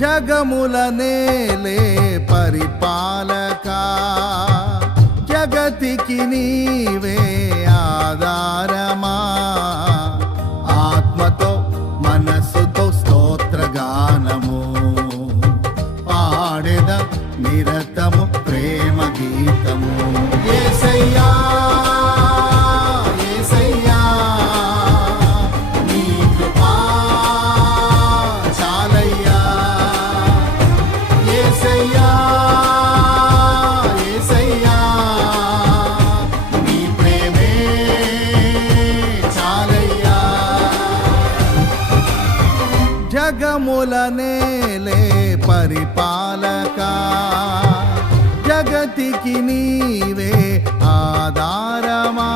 జగముల నేలే పరిపాలకా, జగతికి నీవే ఆధారమా. ఆత్మతో మనస్సుతో స్తోత్రగానము పాడెద నిరతము ప్రేమ గీతము. యేసయ్యా యేసయ్యా నీ కృపా చాలయ్యా. యేసయ్యా యేసయ్యా నీ ప్రేమే చాలయ్యా. జగముల నేలే పరిపాలకా, జగతికి నీవే ఆధారమా.